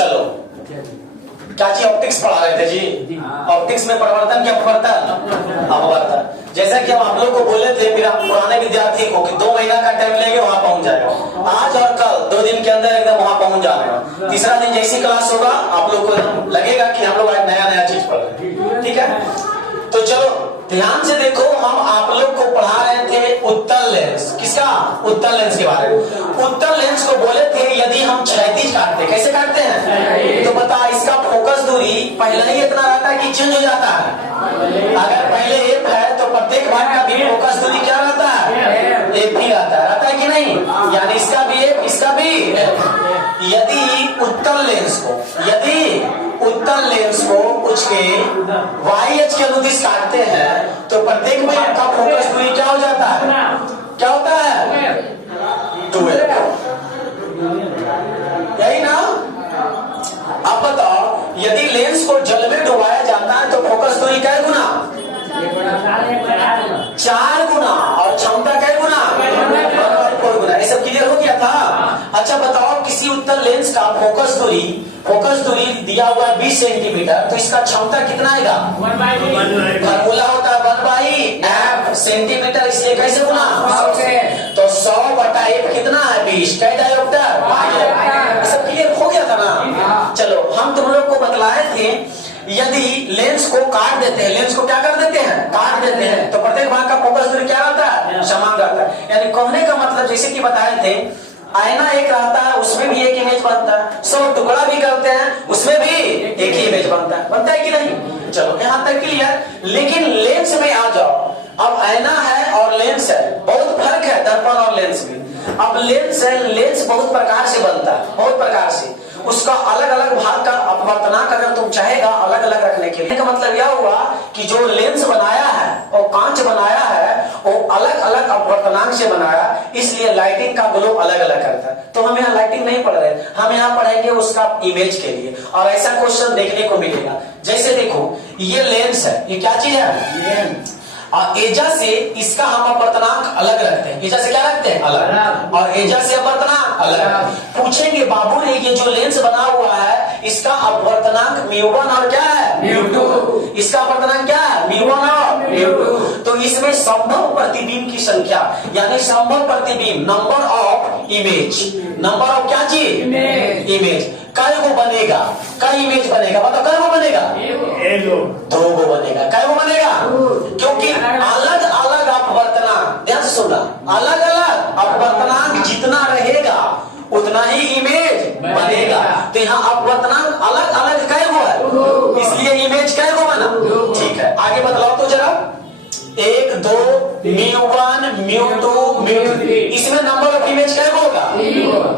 चलो क्या चीज ऑप्टिक्स पढ़ा रहे थे जी। ऑप्टिक्स में परिवर्तन क्या परिवर्तन अपवर्तन। जैसा कि हम आप लोग को बोले थे फिर पुराने विद्यार्थी को कि 2 महीना का टाइम लेंगे वहां पहुंच जाएगा। आज और कल 2 दिन के अंदर एकदम वहां पहुंच जाएगा। तीसरा दिन जैसी क्लास होगा आप लोग को लगेगा कि हम लोग आज नया नया चीज पढ़ रहे हैं। ठीक है तो चलो ध्यान से देखो, हम आप लोग को पढ़ा रहे थे उत्तल लेंस। किसका? उत्तल लेंस के बारे में। उत्तल लेंस को बोले थे यदि हम क्षैतिज काटते, कैसे काटते हैं तो बता, इसका फोकस दूरी पहले ही इतना रहता है कि चेंज हो जाता है। अगर पहले एफ है तो प्रत्येक भाग का भी फोकस दूरी क्या रहता है? एफ ही रहता है कि नहीं? यानी इसका भी एफ, इसका भी एफ। यदि उत्तल लेंस को कुछ के YH के अनुदिश काटते हैं तो प्रत्येक में का फोकस दूरी क्या हो जाता है? क्या होता है? 2F। यही ना? अब बताओ यदि लेंस को जल में डुबाया जाता है तो फोकस दूरी कै गुना? 4 गुना। और क्षमता कै गुना? 4 गुना। ये सब क्लियर हो गया था। अच्छा बताओ किसी उत्तल लेंस का फोकस दूरी दिया हुआ है 20 सेंटीमीटर तो इसका क्षमता कितना आएगा? फॉर्मूला होता है 1/f सेंटीमीटर, इसलिए कैसे गुना? 100 से। तो 100/f कितना है? 20। कै डायोप्टर? सब क्लियर हो गया था ना? चलो हम तुम लोग को बतलाए थे यदि लेंस को काट देते हैं, लेंस को क्या कर देते हैं? काट देते हैं तो प्रत्येक भाग का फोकस दूरी क्या रहता है? समान रहता है। यानी कहने का मतलब जैसे कि बताए थे आईना एक रहता है उसमें भी एक इमेज बनता है, 100 टुकड़ा भी करते हैं उसमें भी एक ही इमेज बनता है कि नहीं? चलो यहाँ तक क्लियर। लेकिन लेंस में आ जाओ, अब आईना है और लेंस है, बहुत फर्क है दर्पण और लेंस में। अब लेंस है, लेंस बहुत प्रकार से बनता है, बहुत प्रकार से। उसका अलग अलग भाग का अपवर्तनांक अगर तुम चाहेगा अलग अलग रखने के लिए, का मतलब यह हुआ कि जो लेंस बनाया है और कांच बनाया है वो अलग अलग अपवर्तनांक से बनाया, इसलिए लाइटिंग का ग्लो अलग अलग करता है। तो हम यहाँ लाइटिंग नहीं पढ़ रहे, हम यहाँ पढ़ेंगे उसका इमेज के लिए। और ऐसा क्वेश्चन देखने को मिलेगा। जैसे देखो ये लेंस है, ये क्या चीज है? और एजा से इसका हम अपवर्तनांक अलग रखते हैं। एजा से क्या रखते हैं? अलग। और एजा से अपवर्तनांक अलग। पूछेंगे बाबू ने ये जो लेंस बना हुआ है इसका अपवर्तनांक μ1 और क्या है? μ2। इसका अपवर्तनांक क्या है? μ1 और μ2। तो इसमें संभव प्रतिबिंब की संख्या यानी संभव प्रतिबिंब, number of image, number of क्या चीज? इमेज। कै गो बनेगा? कई इमेज बनेगा? मतलब कै गो बनेगा? 2 गो बनेगा। कै गो बनेगा? क्योंकि अलग अलग अपवर्तनांक, ध्यान से सुनना, अलग अलग अपवर्तनांक जितना रहेगा उतना ही इमेज बनेगा। तो यहाँ अपवर्तनांक अलग अलग कै गो है, इसलिए इमेज कै गो बना? ठीक है आगे बतलाओ तो जरा। 1 2 μ1 μ2 μ3, इसमें नंबर ऑफ इमेज कै गो होगा?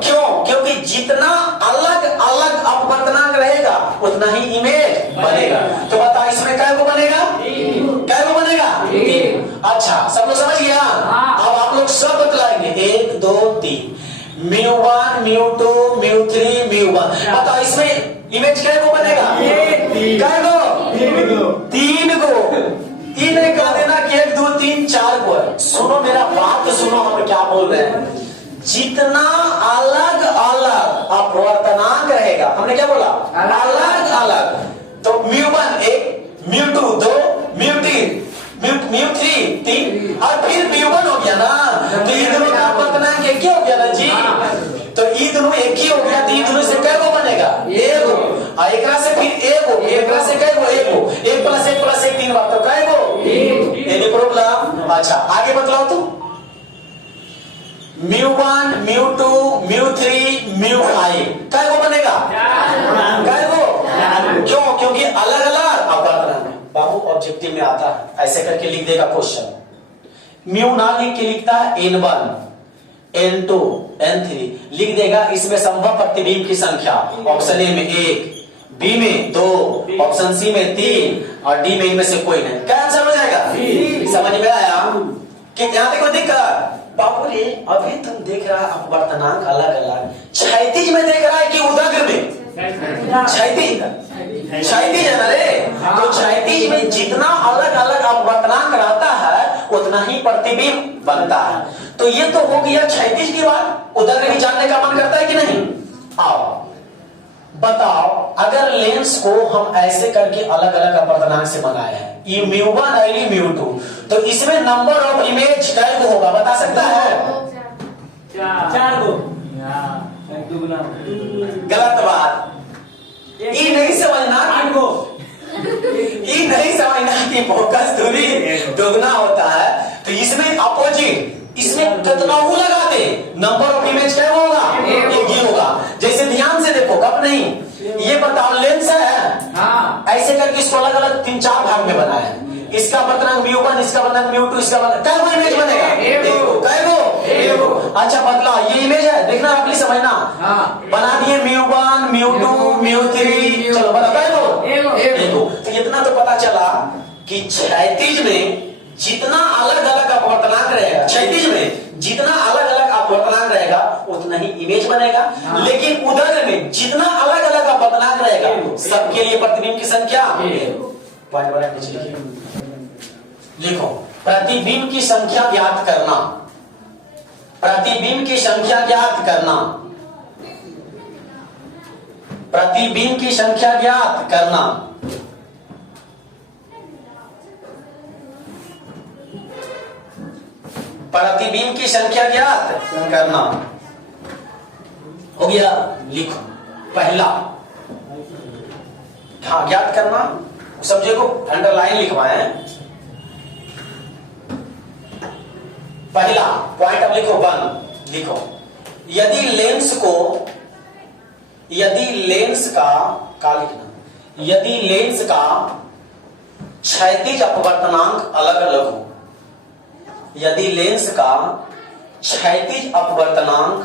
क्यों? क्योंकि जितना अलग अलग अपवर्तनांक रहेगा उतना ही इमेज बनेगा। तो बता इसमें कै गो बनेगा? कै गो बनेगा? 3। अच्छा सब लोग समझ गया? अब आप लोग सब बतलाएंगे 1 2 3 μ1 μ2 μ3 μ1। बता इसमें इमेज कै गो बनेगा? कै गो? 3 गो। ये नहीं कह देना कि 1 2 3 4 गो है। सुनो मेरा बात सुनो, हम क्या बोल रहे हैं। जितना अलग अलग अपवर्तनांक रहेगा, हमने क्या बोला? अलग अलग। तो μ1 1, μ2 2, μ3 3 और फिर μ1 हो गया ना। तो ये दोनों का अपवर्तनांक एक ही हो गया ना जी। तो ये दोनों एक ही हो गया तो ये दोनों से कै गो बनेगा? 1 गो। और एक से फिर 1 गो, एक से कै गो? 1 गो। 1 + 1 + 1 3 बार तो कै गो? 3। Any problem? अच्छा आगे बतलाओ तो। μ1 μ2 μ3 μ5 कै गो बनेगा? कै गो? क्यों? क्योंकि अलग अलग अपवर्तनांक। बाबू ऑब्जेक्टिव में आता है ऐसे करके लिख देगा क्वेश्चन। म्यू ना लिख के लिखता है n1 n2 n3 लिख देगा। इसमें संभव प्रतिबिंब की संख्या ऑप्शन ए में 1, बी में 2, ऑप्शन सी में 3 और डी में इनमें से कोई नहीं। क्या आंसर हो जाएगा? समझ में आया कि यहाँ तक कोई दिक्कत? बाबू रे अभी तुम देख रहा अपवर्तनांक अलग अलग, क्षैतिज में देख रहा है कि उदग्र में? क्षैतिज है ना रे। तो क्षैतिज में जितना अलग अलग अपवर्तनांक रहता है उतना ही प्रतिबिंब बनता है। तो ये तो हो गया क्षैतिज की बात। उदग्र भी जानने का मन करता है कि नहीं? आओ बताओ अगर लेंस को हम ऐसे करके अलग अलग अपर्तनांक से बनाए हैं, ये μ1 और ये μ2, तो इसमें नंबर ऑफ इमेज कै गो होगा बता सकता है? 4 गो। गलत बात, ये नहीं समझना 8 गो। ये नहीं समझना कि फोकस दूरी दोगुना होता है, तो इसमें अपोजिट, इसमें कितना वो लगा दे, नंबर ऑफ इमेज क्या होगा? एक ही होगा। जैसे ध्यान से देखो, कब नहीं, ये बताओ लेंस है, हाँ, ऐसे करके इसको अलग अलग 3-4 भाग में बनाया है। इसका अपर्तनांक μ1, इसका अपर्तनांक μ2, इसका कै गो इमेज बनेगा? कै गो? अच्छा बदला, ये इमेज है, देखना अपनी समझना। हाँ, बना दिए μ1 μ2 μ3, चलो बता कै गो? देखो तो इतना तो पता चला कि क्षैतिज में जितना अलग अलग अपवर्तनांक रहेगा, क्षैतिज में जितना अलग अलग अपवर्तनांक रहेगा उतना ही इमेज बनेगा। लेकिन उदर में जितना अलग अलग अपवर्तनांक रहेगा सबके लिए प्रतिबिंब की संख्या पॉइंट बना नीचे लिखो, प्रतिबिंब की संख्या ज्ञात करना, प्रतिबिंब की संख्या ज्ञात करना, प्रतिबिंब की संख्या ज्ञात करना। प्रतिबिंब की संख्या ज्ञात करना हो गया। लिखो पहला, हाँ ज्ञात करना, समझे को अंडरलाइन लिखवाए। पहला पॉइंट अब लिखो 1, लिखो यदि लेंस का लिखना, यदि लेंस का क्षैतिज अपवर्तनांक अलग अलग हो, यदि लेंस का क्षैतिज अपवर्तनांक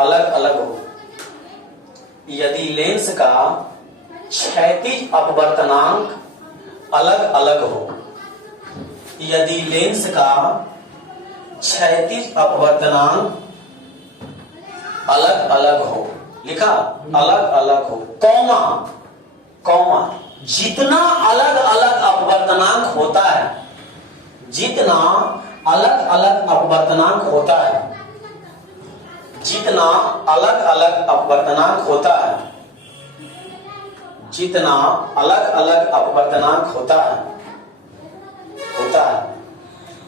अलग अलग हो, यदि लेंस का क्षैतिज अपवर्तनांक अलग अलग हो, यदि लेंस का क्षैतिज अपवर्तनांक अलग अलग हो, लिखा अलग अलग हो, कौमा कौमा जितना अलग अलग अपवर्तनांक होता है, जितना अलग अलग अपवर्तनांक होता है, जितना अलग अलग अपवर्तनांक होता है, जितना अलग अलग अपवर्तनांक होता है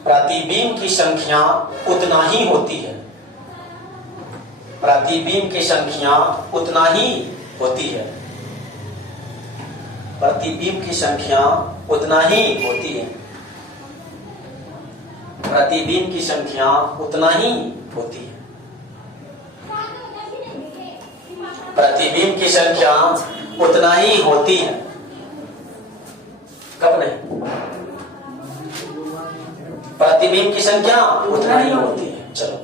प्रतिबिंब की संख्या उतना ही होती है, प्रतिबिंब की संख्या उतना ही होती है, प्रतिबिंब की संख्या उतना ही होती है, प्रतिबिंब की संख्या उतना ही होती है, प्रतिबिंब की संख्या उतना ही होती है। कब नहीं, प्रतिबिंब की संख्या उतना ही होती है। चलो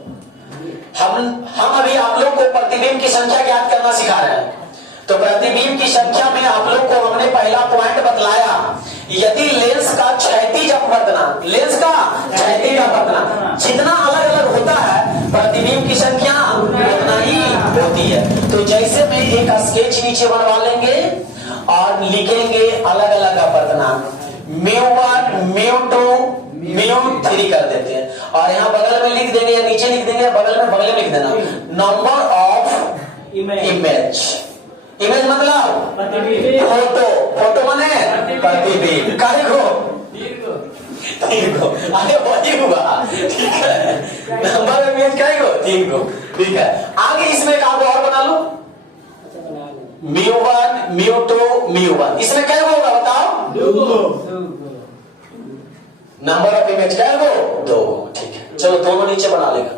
हम अभी आप लोग को प्रतिबिंब की संख्या ज्ञात करना सिखा रहे हैं। तो प्रतिबिंब की संख्या में आप लोग को हमने पहला पॉइंट बतलाया, यदि लेंस का क्षैतिज अपवर्तनांक, लेंस का क्षैतिज अपवर्तनांक जितना अलग अलग होता है प्रतिबिंब की संख्या उतना ही होती है। तो जैसे में एक स्केच नीचे बनवा लेंगे और लिखेंगे अलग अलग अपवर्तनांक, μ1 μ2 μ3 कर देते हैं, और यहाँ बगल में लिख देंगे या नीचे लिख देंगे, बगल में लिख देना नंबर ऑफ इमेज। इमेज मतलब फोटो माने प्रतिबिंब, काहे को तीन को, अरे वही हुआ, ठीक है, नंबर ऑफ इमेज काहे को 3 को, ठीक है। आगे इसमें एक और बना लो μ1 μ2 μ1, इसमें क्या होगा बताओ? 2 नंबर ऑफ इमेज क्या है वो 2, ठीक है। चलो दोनों नीचे बना लेगा।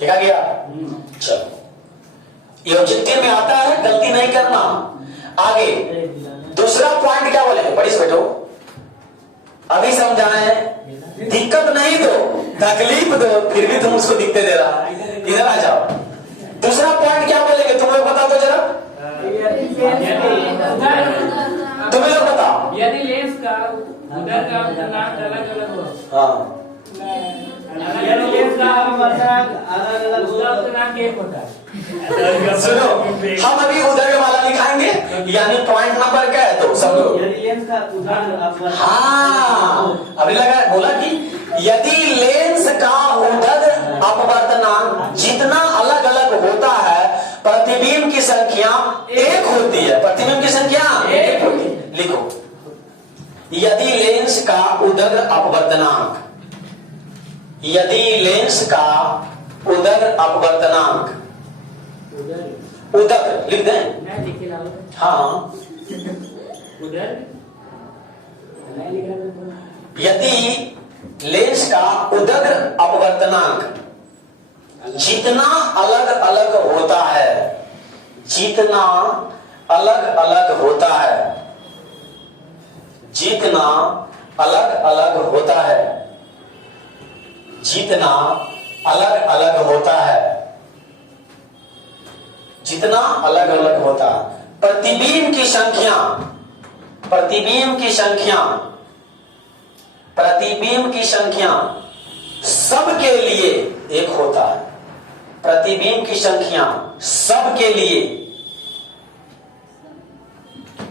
लिखा गया। चलो ये औचित्य में आता है, गलती नहीं करना। आगे दूसरा पॉइंट क्या बोले, पढ़िए बैठो। अभी समझाए, दिक्कत नहीं दो, तकलीफ दो, फिर भी तुम उसको दिखते दे रहा। इधर आ जाओ। दूसरा पॉइंट क्या बोलेंगे तुम लोग बता दो जरा, तुम्हें लोग बताओ। यदि लेंस का उधर का अपवर्तनांक अलग अलग हो, हाँ यदि लेंस का अपवर्तनांक अलग अलग उसका अपवर्तनांक एक होता है। सुनो, हम अभी उधर वाला लिखाएंगे, यानी पॉइंट नंबर क्या है तो समझो। यदि लेंस का उधर हाँ, अभी लगा बोला कि यदि लेंस का उधर अपवर्तनांक जितना अलग अलग होता है, प्रतिबिंब की संख्या एक होती है। प्रतिबिंब की संख्या एक होती है। लिखो, यदि लेंस का उधर अपवर्तनांक, यदि लेंस का उधर अपवर्तनांक, उधर लिख दें, हाँ, उधर यदि लेंस का उदग्र अपवर्तनांक जितना अलग अलग होता है, जितना अलग अलग होता है, जितना अलग अलग होता है, जितना अलग अलग होता है, जितना अलग अलग होता है, प्रतिबिंब की संख्या, प्रतिबिंब की संख्या, प्रतिबिंब की संख्या सबके लिए एक होता है। प्रतिबिंब की संख्या सबके लिए,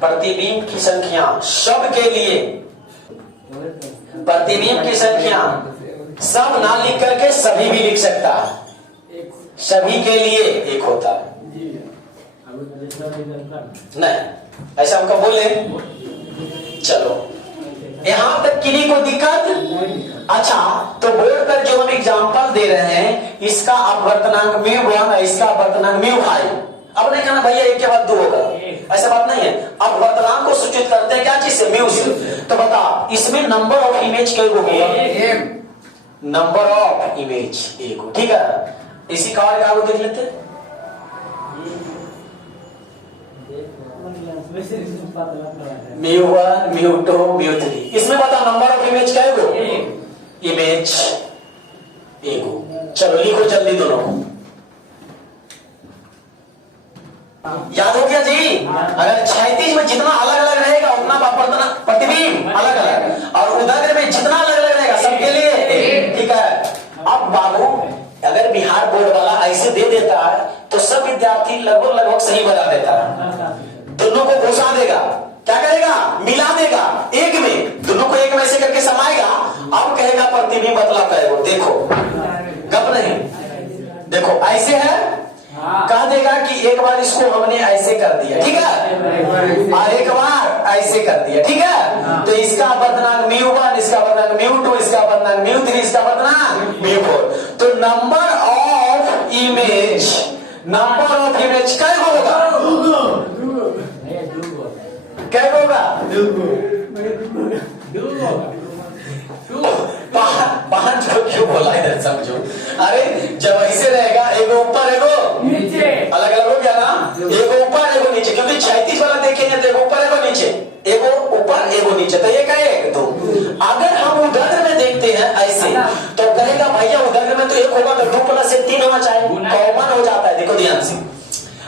प्रतिबिंब की संख्या सबके लिए, प्रतिबिंब की संख्या सब ना लिख करके सभी भी लिख सकता है, सभी के लिए एक होता है। नहीं, ऐसा हम कब बोले? चलो, यहां तक किन्हीं को दिक्कत? अच्छा, तो बोर्ड पर जो हम एग्जांपल दे रहे हैं, इसका अपवर्तनांक μ1, इसका अपवर्तनांक μ5। अब नहीं कहना भैया एक के बाद दो होगा, ऐसा बात नहीं है। अपवर्तनांक को सूचित करते हैं क्या चीज से? म्यू से। तो बता, इसमें नंबर ऑफ इमेज क्या होगा? नंबर ऑफ इमेज एक हो, ठीक है। इसी कार्य का देख लेते हैं। μ1, μ2, μ3, इसमें बता नंबर ऑफ इमेज क्या है? इमेज एक हो। चलो लिखो जल्दी दोनों को। याद हो गया जी? अगर क्षैतिज में जितना अलग अलग रहेगा उतना प्रतिबिंब अलग अलग, और उदग्र में जितना अलग अलग रहेगा सबके लिए, ठीक है। अब बाबू, अगर बिहार बोर्ड वाला ऐसे दे देता है तो सब विद्यार्थी लगभग लगभग सही बता देता है। दोनों को घुसा देगा, क्या करेगा? मिला देगा एक में, दोनों को एक में से करके समाएगा। अब कहेगा प्रतिबिंब बतला कहेगा, देखो गप नहीं, देखो ऐसे है, कह देगा कि एक बार इसको हमने ऐसे कर दिया, ठीक है, और एक बार ऐसे कर दिया, ठीक है। तो इसका अपवर्तनांक μ1, इसका अपवर्तनांक μ2, इसका अपवर्तनांक μ3, इसका अपवर्तनांक μ4। तो number of image, number of image क्या होगा? क्या होगा? पांच को क्यों बोला इधर समझो। अरे जब ऐसे रहेगा, एगो ऊपर एगो नीचे, अलग अलग हो गया ना, एगो ऊपर एगो नीचे, क्योंकि क्षैतिज वाला देखेंगे तो एगो ऊपर एगो नीचे, एगो ऊपर एगो नीचे, तो ये क्या है? एक दो। अगर हम उदग्र में देखते हैं ऐसे, तो कहेगा भैया उदग्र में तो एक होगा, तो 2 + 1 3 होना चाहिए, कॉमन हो जाता है। देखो ध्यान से,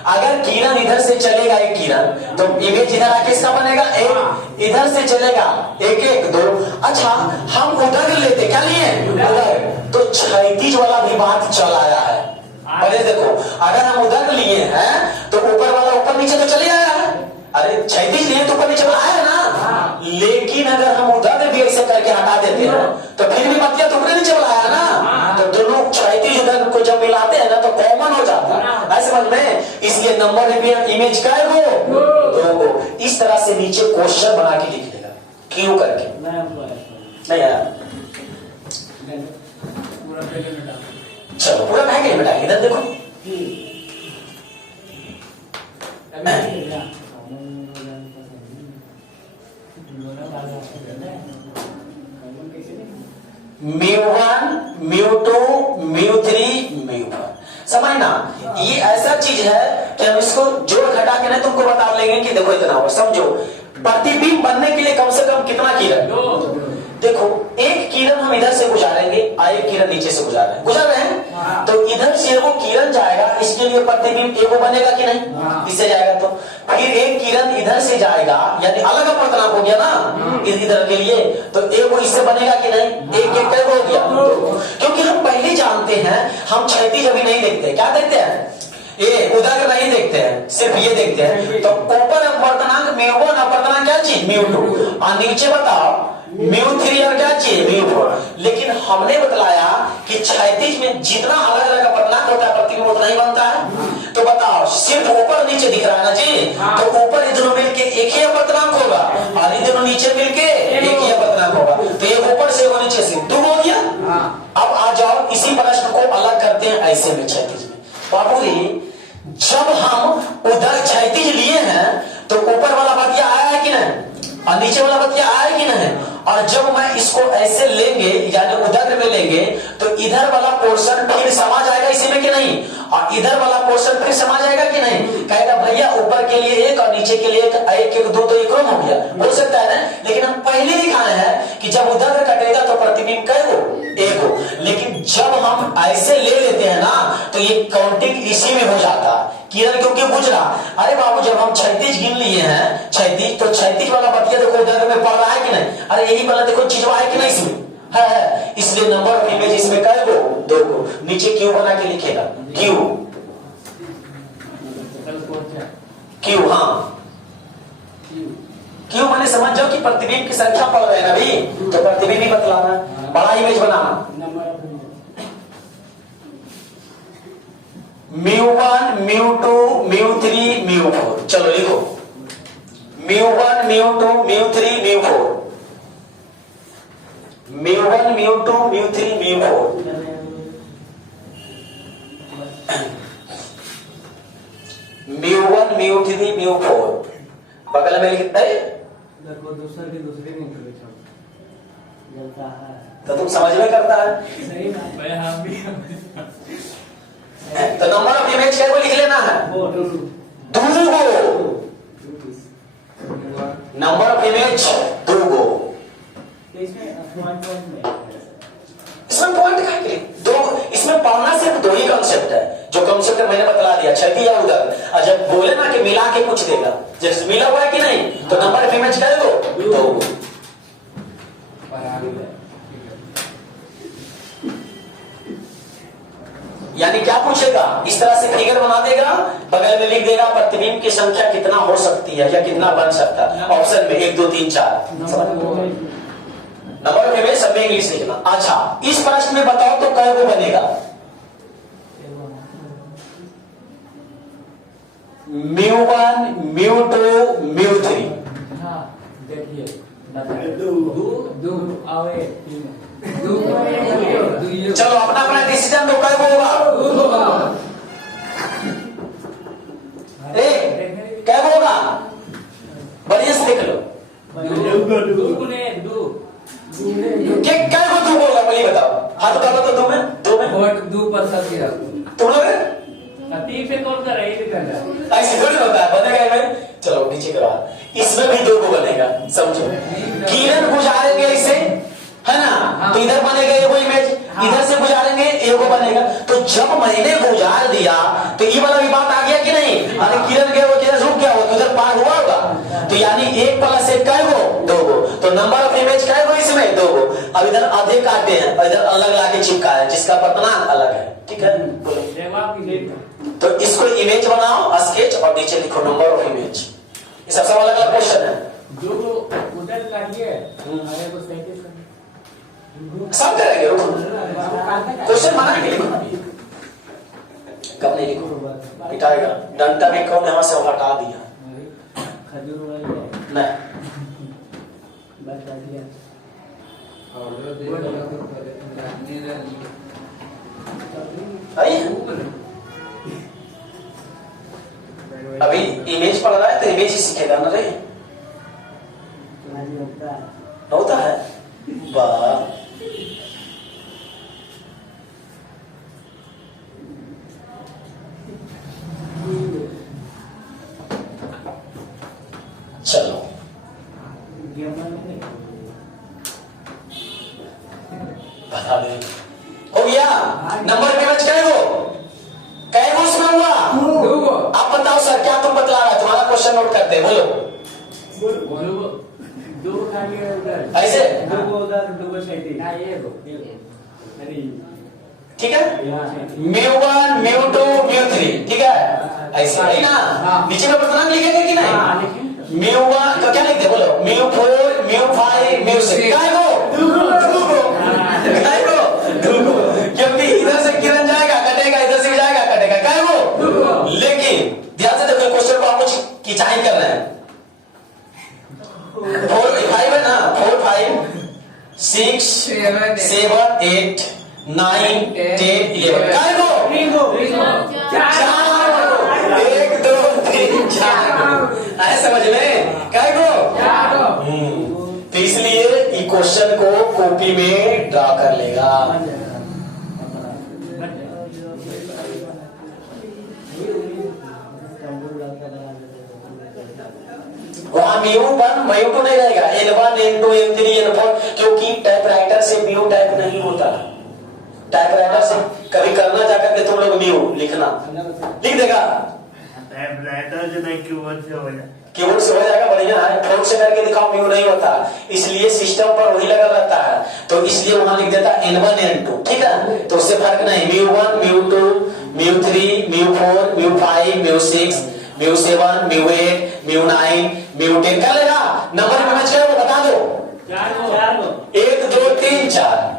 अगर किरण इधर से चलेगा एक किरण, तो इमेज इधर आके इसका बनेगा एक, इधर से चलेगा एक एक 2। अच्छा, हम उदग्र लेते, क्या लिए? उदग्र। तो क्षैतिज वाला भी बात चल आया है। पहले देखो, अगर हम उदग्र लिए हैं तो ऊपर वाला ऊपर नीचे तो चले आया है। अरे क्षैतिज लिए तो ऊपर नीचे वाला आया ना, लेकिन अगर हम उदग्र भी ऐसे करके हटा देते हैं तो फिर भी बतिया तो ऊपर नीचे वाला आया ना। तो दोनों क्षैतिज उदग्र को जब मिलाते हैं ना तो कॉमन हो जाता है, ऐसे समझ में। इसलिए नंबर इमेज क्या है? वो 2। इस तरह से नीचे क्वेश्चन बना के लिख लेगा, क्यों करके नहीं आया। चलो पूरा पैकेज में डाल, इधर देखो। μ1, μ2, μ3, μ4, समझना। ये ऐसा चीज है कि हम इसको जोड़ घटा के नहीं तुमको बता लेंगे कि देखो इतना हो। समझो, प्रतिबिंब बनने के लिए कम से कम कितना किरण? देखो एक किरण हम इधर से गुजारेंगे और एक किरण नीचे से गुजर रहे हैं, तो इधर से वो किरण जाएगा, इसके लिए प्रतिबिंब एगो बनेगा कि नहीं, इससे जाएगा तो फिर एक किरण इधर से जाएगा, यानी अलग अपवर्तनांक हो गया ना इधर के लिए, तो एगो इससे बनेगा कि नहीं, एक एक कैगो हो गया। क्योंकि हम पहले जानते हैं हम क्षैतिज अभी नहीं देखते, क्या देखते हैं, ये उधर नहीं देखते हैं, सिर्फ ये देखते हैं। तो ऊपर अपवर्तनांक म्यू1 अपवर्तनांक क्या चीज म्यू2, और नीचे बताओ म्यू3 और क्या चीज म्यू4। लेकिन हमने बतलाया कि क्षैतिज में जितना अलग अलग अपवर्तनांक होता है प्रतिबिंब उतना ही बनता है। तो बताओ सिर्फ ऊपर नीचे दिख रहा है ना जी, तो ऊपर इधर मिलके एक ही अपवर्तनांक होगा और इधर नीचे मिलके एक ही अपवर्तनांक होगा, तो एक ऊपर से वो नीचे से दो हो गया। अब आ जाओ इसी प्रश्न को अलग करते हैं ऐसे में क्षैतिज में। बाबू जी जब हम उधर क्षैतिज लिए हैं तो ऊपर वाला बतिया आया है कि नहीं, और नीचे वाला बतिया आया है कि नहीं, और जब मैं इसको ऐसे लेंगे यानी उधर में लेंगे तो इधर वाला पोर्शन फिर समा जाएगा इसी में कि नहीं, और इधर वाला पोर्शन फिर समा जाएगा कि नहीं, कहेगा भैया ऊपर के लिए एक और नीचे के लिए एक दो तो एक रोम हो गया, हो सकता है ना। लेकिन हम पहले दिखाए हैं कि जब उधर कटेगा तो प्रतिबिंब कैगो एक हो, लेकिन जब हम ऐसे ले लेते हैं ना तो ये काउंटिंग इसी में हो जाता है, किरण क्योंकि गुजरा। अरे बाबू जब हम क्षैतिज गिन लिए हैं क्षैतिज, तो क्षैतिज वाला बतिया देखो उधर में पड़ रहा है कि नहीं, अरे यही वाला देखो चीजवा है कि नहीं इसमें है, इसलिए नंबर ऑफ इमेज इसमें कैगो दो को, नीचे क्यू बना के लिखेगा क्यू क्यू, हाँ क्यों मैंने समझ जाओ कि प्रतिबिंब की संख्या पढ़ रहे हैं ना अभी, तो प्रतिबिंब ही बतलाना, बड़ा इमेज बनाना म्यू1 म्यू2 म्यू3 म्यू4। चलो लिखो म्यू1 म्यू2 म्यू3 म्यू4, म्यू1 म्यू2 म्यू3 म्यू4, म्यू1 म्यू3 म्यू4। बगल में लिखता है दूसरे नहीं जलता है, तो तुम समझ में करता है सही ना। तो नंबर ऑफ इमेज क्या को लिख लेना है दूगो, नंबर ऑफ इमेज दूगो। इसमें पॉइंट क्या के दो, इसमें पढ़ना सिर्फ दो ही कॉन्सेप्ट है, जो कॉन्सेप्ट मैंने बतला दिया क्षति या उधर, और जब बोले ना कि मिला के कुछ देगा, जैसे मिला हुआ है कि नहीं, तो नंबर ऑफ इमेज क्या दो दो। यानी क्या पूछेगा, इस तरह से फिगर बना देगा, बगल में लिख देगा प्रतिबिंब की संख्या कितना हो सकती है या कितना बन सकता है, ऑप्शन में 1 2 3 4 नंबर ऑफ इमेज सब में इंग्लिश लिखना। अच्छा इस प्रश्न में बताओ तो कै वो बनेगा, म्यू1 म्यू2 म्यू3। चलो अपना अपना डिसीजन दो, कै वो होगा, कै वो होगा, बढ़िया से देख लो क्या को दो बोला, पहले बताओ, हाथ उठा तो दो में तुम लोग तीन से कौन कर रहा है, ऐसे थोड़ी होता है, बनेगा भाई। चलो नीचे करो, इसमें भी दो को बनेगा, समझो किरण गुजारेंगे इसे है ना, तो इधर बनेगा एगो इमेज, इधर से गुजारेंगे एगो बनेगा। तो जब मैंने गुजार दिया तो ये वाला भी बात आ गया कि नहीं, अरे किरण गए वो किरण रुक गया हो तो उधर पार हुआ होगा, तो यानी 1 + 1 कै गो दो गो, तो नंबर ऑफ इमेज कै गो इसमें दो गो। अब इधर आधे काटे हैं और इधर अलग लाके चिपका है जिसका अपवर्तनांक अलग है, ठीक है। तो इसको इमेज बनाओ स्केच और नीचे लिखो नंबर ऑफ इमेज, ये सबसे अलग अलग क्वेश्चन है जो उधर काटिए अरे को सही सब करेंगे, रुको क्वेश्चन बना के लिखो, कब नहीं लिखो मिटाएगा, डंटा भी कौन यहाँ से हटा दिया, खजूर वाली नहीं बता दिया अभी इमेज पढ़ रहा है तो इमेज ही सीखेगा ना रे, होता है वाह। चलो बोलो दो खाली है उधर, ऐसे दो उधर, दो साइड ना, ये दो अरे ठीक है, μ1 μ2 μ3 ठीक है, ऐसे है ना। नीचे में पूर्णांक लिखेंगे कि नहीं? μ1 तो क्या लिखते बोलो, μ4 μ5 μ6 काय को क्योंकि इधर से किरण जाएगा कटेगा, इधर से भी जाएगा कटेगा, काय को। लेकिन ध्यान से देखो क्वेश्चन को आपको खिंचाई करना है। 4 5 है ना, 4 5 6 7 8 9 10 11 काय को 1 2 3 4 आए समझ में, काय को। तो इसलिए ये क्वेश्चन को कॉपी में ड्रा कर लेगा। वहां μ1 μ2 नहीं रहेगा, n1 n2 n3 n4, क्योंकि टाइपराइटर से म्यू टाइप नहीं होता। टाइपराइटर से कभी करना जाकर के तुम लोग म्यू लिखना लिख देगा, टाइपराइटर से नहीं कीबोर्ड से हो जाए, कीबोर्ड से हो जाएगा, बढ़िया है। फोन से करके दिखाओ म्यू नहीं होता, इसलिए सिस्टम पर वही लगा रहता है, तो इसलिए वहां लिख देता n1 n2, ठीक है। तो उससे फर्क नहीं, μ1 μ2 μ3 μ4 μ5 μ6 μ7 μ8 μ9 μ10 कर लेगा। नंबर में मैच करो, बता दो 4 को 1 2 3 4